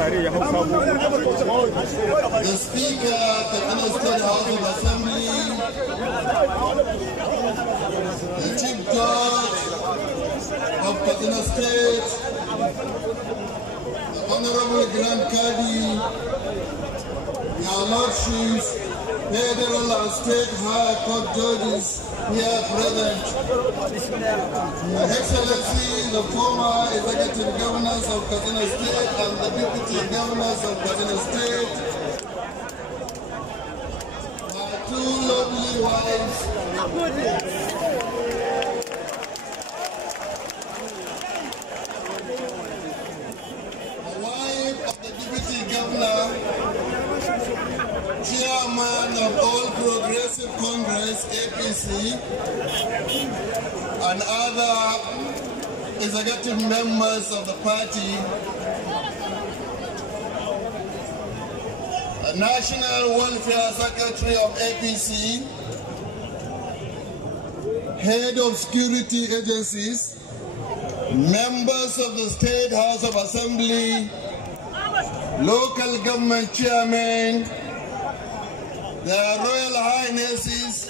Speaker of the State House of Assembly, the Chief Judge of Katsina State, the Honorable Grand Kadi, your Lordships, Federal and State High Court judges here present, Your Excellency, the former Executive Governors of Katsina State and the Deputy Governors of Katsina State, my two lovely wives, the wife of the Deputy Governor, Chairman of All Progressive Congress, APC, and other executive members of the party, the National Welfare Secretary of APC, Head of Security Agencies, members of the State House of Assembly, local government chairmen, their Royal Highnesses,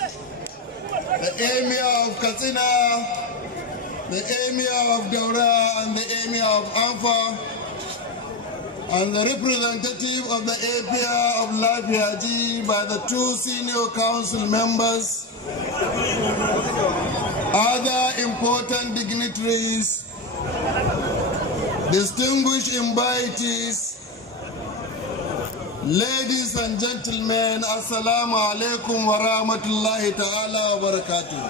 the Emir of Katsina, the Emir of Daura, and the Emir of Anfa, and the representative of the Emir of Lafiaji by the two senior council members, other important dignitaries, distinguished invitees, ladies and gentlemen, assalamu alaikum wa rahmatullahi ta'ala wa barakatuh.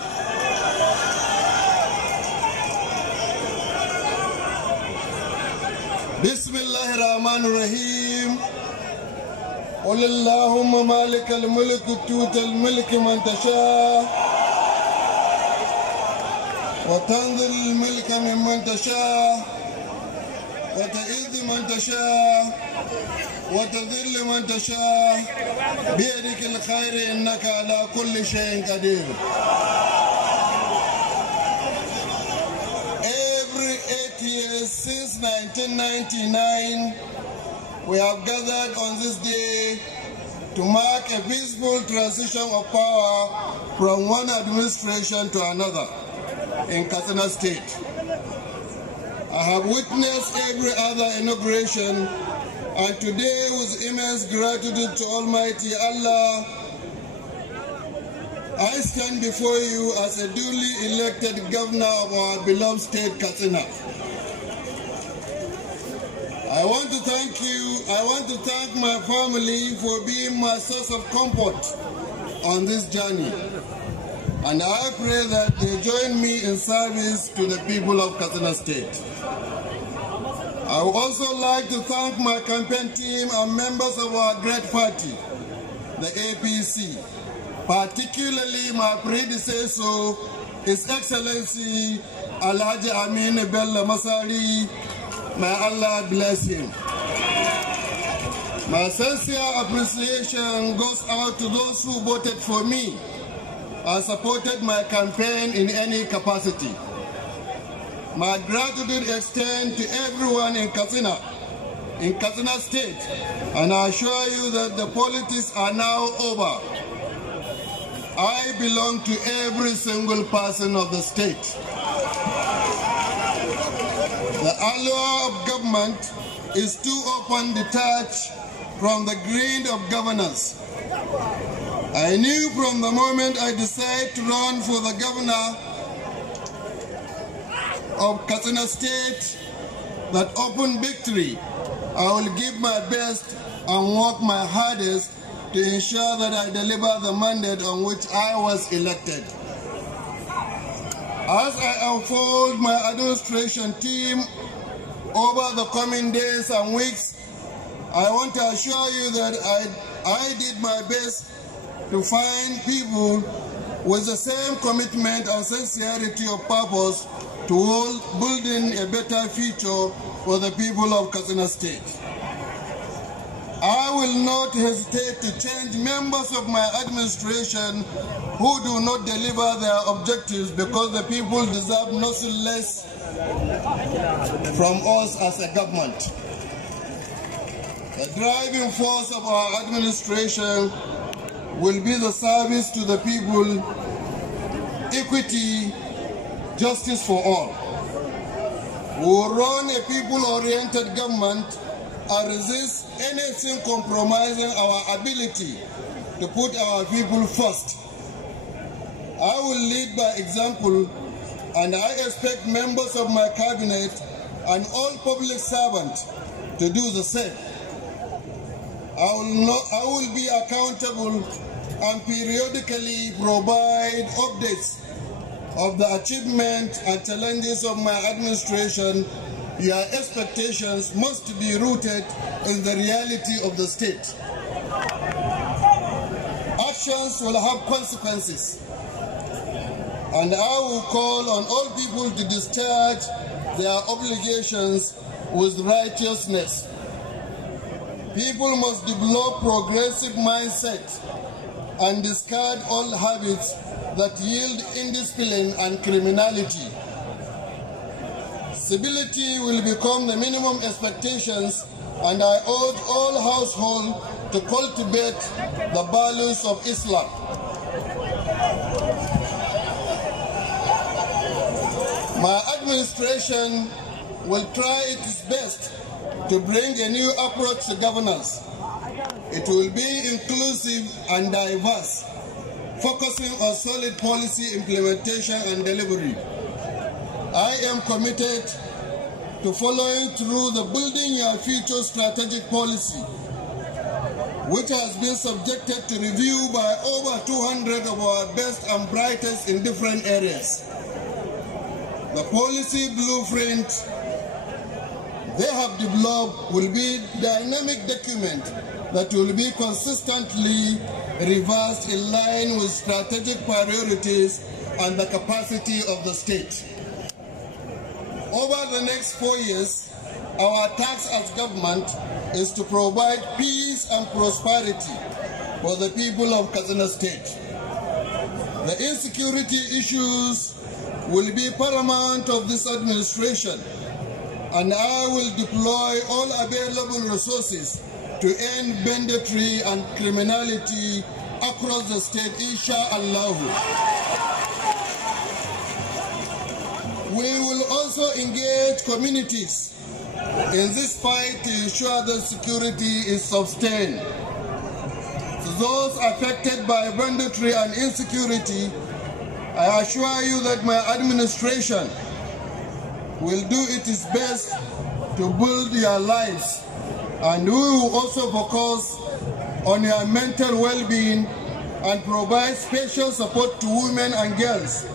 Bismillahir Rahmanir Rahim. Qul Allahumma malikal mulk tu'til mulk man tasha wa tanzilul mulka mimman tasha wa tu'izzu man tasha وتذل من تشاء بيدك الخير إنك على كل شيء قدير. Every 8 years since 1999, we have gathered on this day to mark a peaceful transition of power from one administration to another in Katsina State. I have witnessed every other inauguration, and today, with immense gratitude to Almighty Allah, I stand before you as a duly elected governor of our beloved state, Katsina. I want to thank you. I want to thank my family for being my source of comfort on this journey. And I pray that they join me in service to the people of Katsina State. I would also like to thank my campaign team and members of our great party, the APC, particularly my predecessor, His Excellency Alhaji Amin Bello Masari. May Allah bless him. My sincere appreciation goes out to those who voted for me and supported my campaign in any capacity. My gratitude extends to everyone in Katsina State, and I assure you that the politics are now over. I belong to every single person of the state. The allure of government is too often detached from the greed of governance. I knew from the moment I decided to run for the governor of Katsina State that upon victory, I will give my best and work my hardest to ensure that I deliver the mandate on which I was elected. As I unfold my administration team over the coming days and weeks, I want to assure you that I did my best to find people with the same commitment and sincerity of purpose to building a better future for the people of Katsina State. I will not hesitate to change members of my administration who do not deliver their objectives, because the people deserve nothing less from us as a government. The driving force of our administration will be the service to the people, equity, justice for all. We will run a people-oriented government and resist anything compromising our ability to put our people first. I will lead by example, and I expect members of my cabinet and all public servants to do the same. I will be accountable and periodically provide updates of the achievements and challenges of my administration. Your expectations must be rooted in the reality of the state. Actions will have consequences, and I will call on all people to discharge their obligations with righteousness. People must develop progressive mindset and discard all habits that yield indiscipline and criminality. Civility will become the minimum expectations, and I urge all households to cultivate the values of Islam. My administration will try its best to bring a new approach to governance. It will be inclusive and diverse, focusing on solid policy implementation and delivery. I am committed to following through the Building Your Future strategic policy, which has been subjected to review by over 200 of our best and brightest in different areas. The policy blueprint they have developed will be a dynamic document that will be consistently revised in line with strategic priorities and the capacity of the state. Over the next 4 years, our task as government is to provide peace and prosperity for the people of Katsina State. The insecurity issues will be paramount of this administration, and I will deploy all available resources to end banditry and criminality across the state, inshallah. We will also engage communities in this fight to ensure that security is sustained. To those affected by banditry and insecurity, I assure you that my administration will do its best to build your lives, and we will also focus on your mental well-being and provide special support to women and girls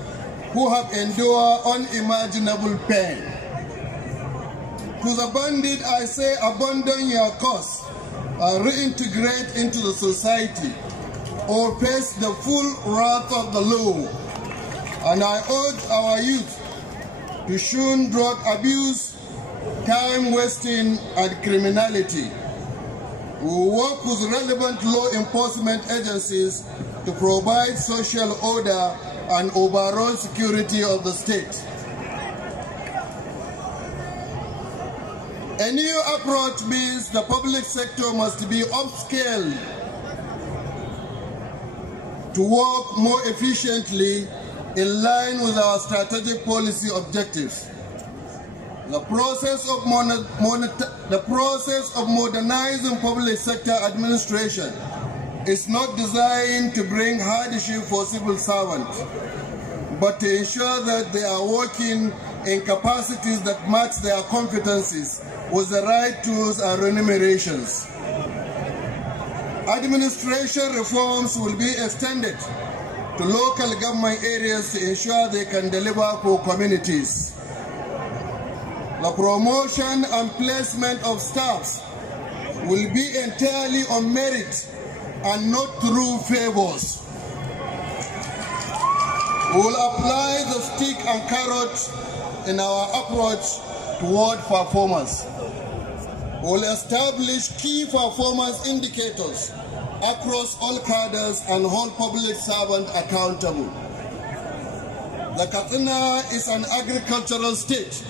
who have endured unimaginable pain. To the bandit, I say, abandon your cause and reintegrate into the society or face the full wrath of the law. And I urge our youth to shun drug abuse, time wasting, and criminality. We will work with relevant law enforcement agencies to provide social order and overall security of the state. A new approach means the public sector must be upscaled to work more efficiently in line with our strategic policy objectives. The process of modernizing public sector administration is not designed to bring hardship for civil servants, but to ensure that they are working in capacities that match their competencies with the right tools and remunerations. Administration reforms will be extended to local government areas to ensure they can deliver for communities. The promotion and placement of staffs will be entirely on merit and not through favors. We will apply the stick and carrot in our approach toward performance. We will establish key performance indicators across all cadres and hold public servants accountable. The Katsina is an agricultural state.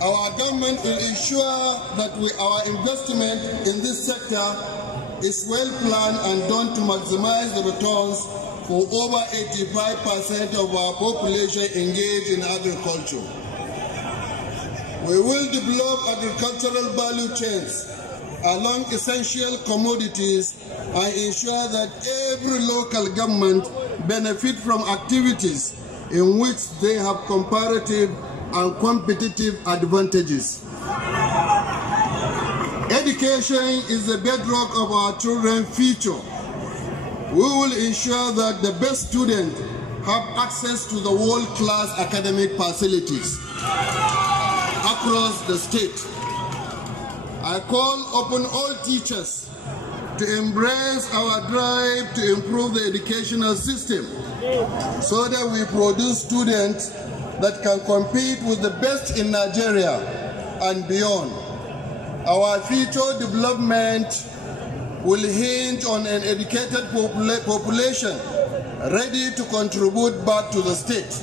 Our government will ensure that our investment in this sector is well planned and done to maximize the returns for over 85% of our population engaged in agriculture. We will develop agricultural value chains along essential commodities and ensure that every local government benefit from activities in which they have comparative and competitive advantages. Education is the bedrock of our children's future. We will ensure that the best students have access to the world-class academic facilities across the state. I call upon all teachers to embrace our drive to improve the educational system so that we produce students that can compete with the best in Nigeria and beyond. Our future development will hinge on an educated population ready to contribute back to the state.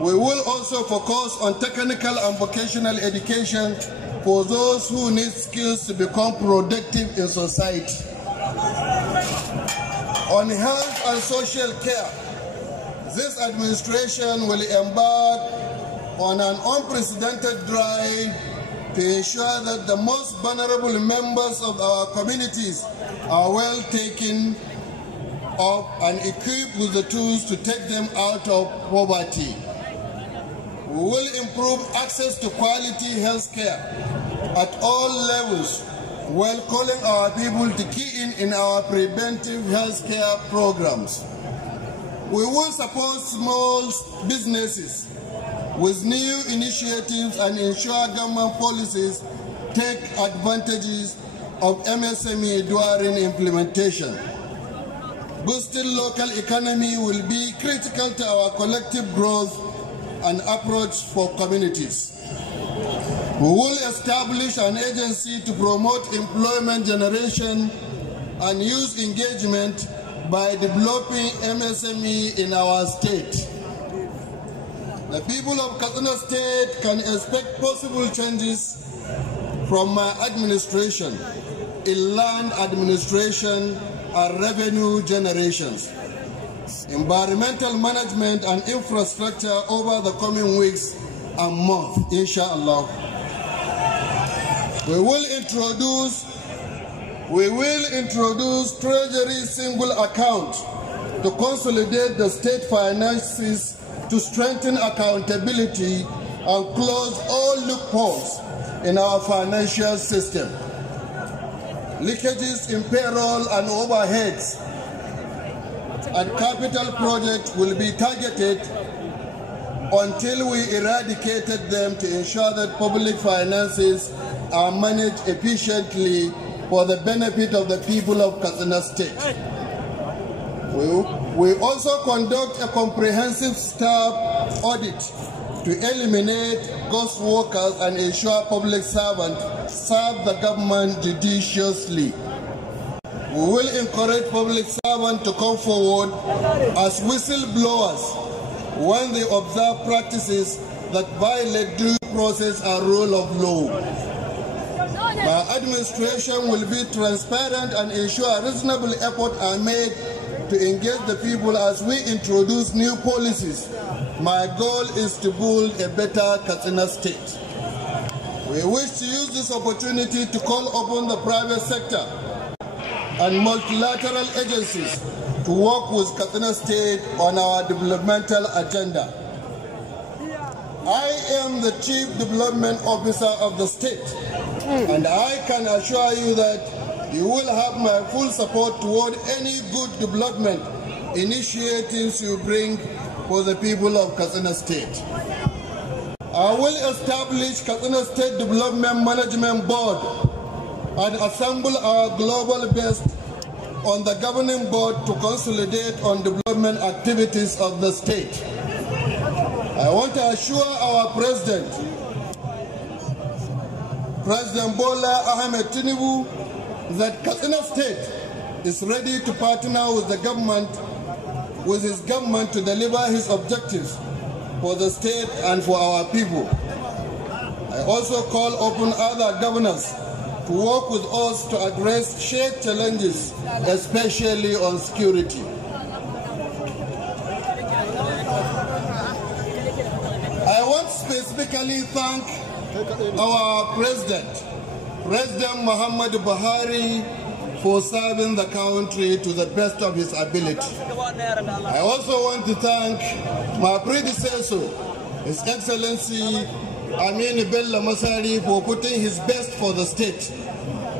We will also focus on technical and vocational education for those who need skills to become productive in society. On health and social care, this administration will embark on an unprecedented drive to ensure that the most vulnerable members of our communities are well taken of and equipped with the tools to take them out of poverty. We will improve access to quality health care at all levels while calling our people to key in our preventive health care programs. We will support small businesses with new initiatives and ensure government policies take advantages of MSME during implementation. Boosting local economy will be critical to our collective growth and approach for communities. We will establish an agency to promote employment generation and youth engagement by developing MSME in our state. The people of Katsina State can expect possible changes from my administration in land administration and revenue generations, environmental management and infrastructure over the coming weeks and months, inshallah. We will introduce Treasury single account to consolidate the state finances to strengthen accountability and close all loopholes in our financial system. Leakages in payroll and overheads and capital projects will be targeted until we eradicated them to ensure that public finances are managed efficiently for the benefit of the people of Katsina State. We also conduct a comprehensive staff audit to eliminate ghost workers and ensure public servants serve the government judiciously. We will encourage public servants to come forward as whistleblowers when they observe practices that violate due process and rule of law. My administration will be transparent and ensure reasonable efforts are made to engage the people as we introduce new policies. My goal is to build a better Katsina State. We wish to use this opportunity to call upon the private sector and multilateral agencies to work with Katsina State on our developmental agenda. I am the Chief Development Officer of the state, and I can assure you that you will have my full support toward any good development initiatives you bring for the people of Katsina State. I will establish Katsina State Development Management Board and assemble our global best on the governing board to consolidate on development activities of the state. I want to assure our President Bola Ahmed Tinubu, that Katsina State is ready to partner with his government to deliver his objectives for the state and for our people. I also call upon other governors to work with us to address shared challenges, especially on security. I want to specifically thank our President Muhammad Buhari, for serving the country to the best of his ability. I also want to thank my predecessor, His Excellency Amin Bello Masari, for putting his best for the state,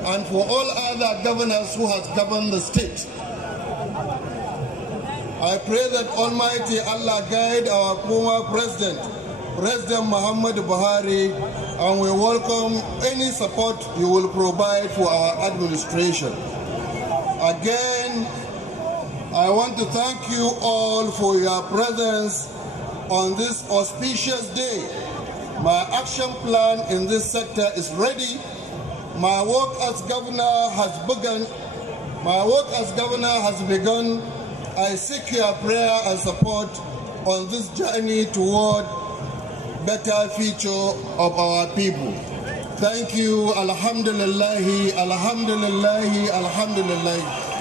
and for all other governors who have governed the state. I pray that Almighty Allah guide our former President Muhammad Buhari, and we welcome any support you will provide for our administration. Again, I want to thank you all for your presence on this auspicious day. My action plan in this sector is ready. My work as governor has begun. I seek your prayer and support on this journey toward better future of our people. Thank you. Alhamdulillah, alhamdulillah, alhamdulillah.